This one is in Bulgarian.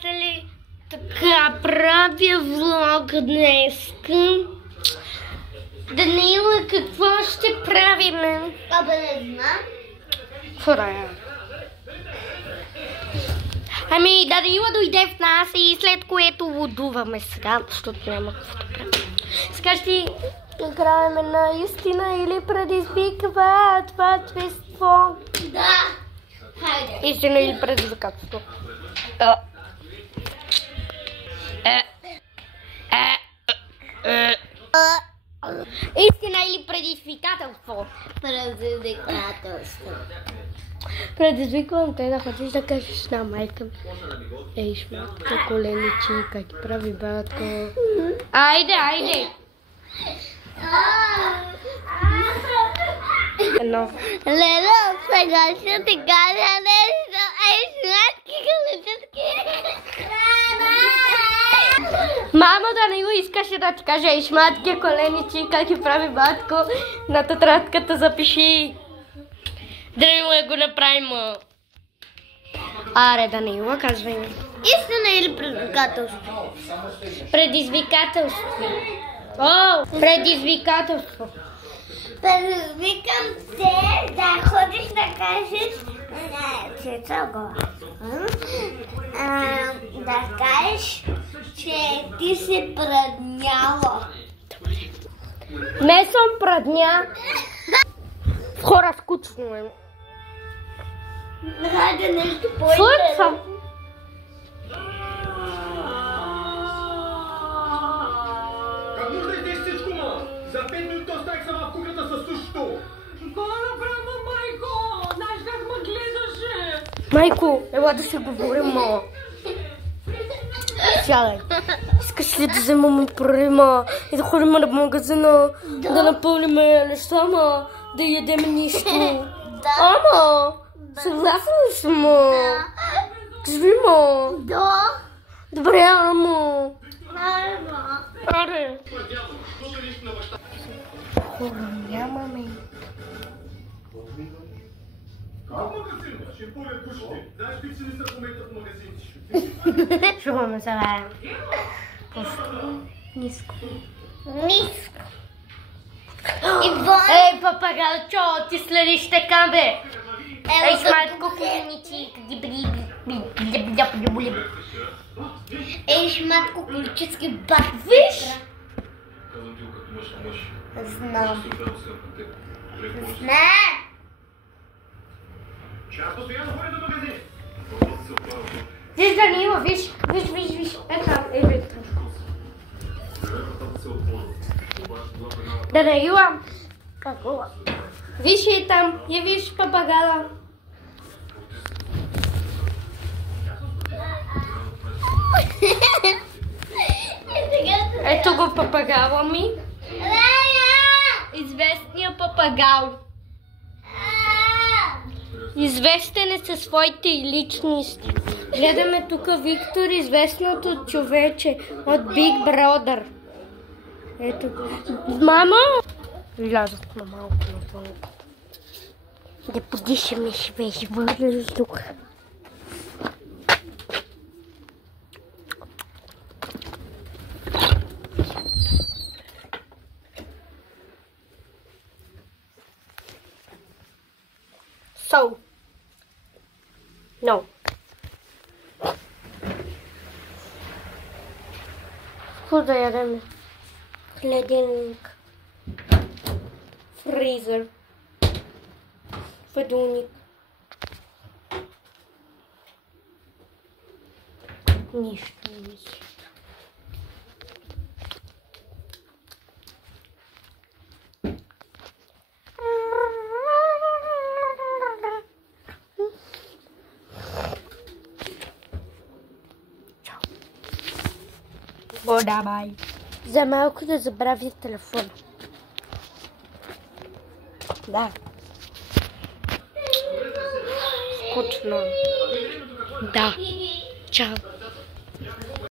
приятели! Така, правя влог днеска. Даниила, какво ще правим? Абе, не знам. Фрая. Ами, Даниила дойде в нас и след което лудуваме сега, защото няма какво да правим. Сега ще играем на истина или предизвиква това чувство. Да. Хайде. Истина или предизвикателство. Истина или предизвикателство? Предизвикателство. Предизвиквам те да ходиш да кажеш на майка ми. Ей, шматка, коленичи, как ти прави батко. Айде! Едно. Леле, сега ще ти кажа нещо. Ей, сладки колечетки. Мамо, Даниила искаше да ти каже, ей, шматки, коленичи, как ти прави батко. На тетрадката запиши. Даниила го направим. Аре, Даниила, казвай ми. Истина или предизвикателство? Предизвикателство. О, предизвикателство. Предизвикам те да ходиш да кажеш да кажеш, че ти си прадняла. Не съм прадня. Хора, скучно е. Хайде нещо Слънца. Как може да идеш всичко, ма? За 5 минути оставих сама в кухнята със сушито. Какво направя, майко? Знаеш как ме гледаше? Майко, ела да се говорим, мала. Сядай. Искаш ли да вземаме парима и да ходим на магазина, да напълним неща, ма, да ядем нищо? Ама, съгласна ли си, ма? Кажи, ма. Да. Добре, ама. Айва. Аре. Хора, нямаме. Как магазин? Ще пълня душите. Знаеш какви цени са в момента в магазините? Чуваме сега. Ниско. Ниско. Иван. Ей, папагалчо, ти следиш така, бе. Ей, шматко, коленичи, Ей, шматко, колически бах. Виж? Казвам ти като мъж на мъж. Знам. Не! Не. Че аз постоянно ходя до магазин. Виж, Даниила, виж. Ето, ето. Даниила. Виж и там, я виж папагала. Ето го папагала ми. Известния папагал. Известен е със своите личности. Гледаме тук Виктор, известното човече от Big Brother. Ето го. Мама! Влязох на малко навън. Да подишаме свеж въздух. So, no. Какво да ядем? Хладилник. Фризер. Хладилник. Нищо не мисля. Давай. За малко да забравя телефона. Да. Скучно. Да. Чао.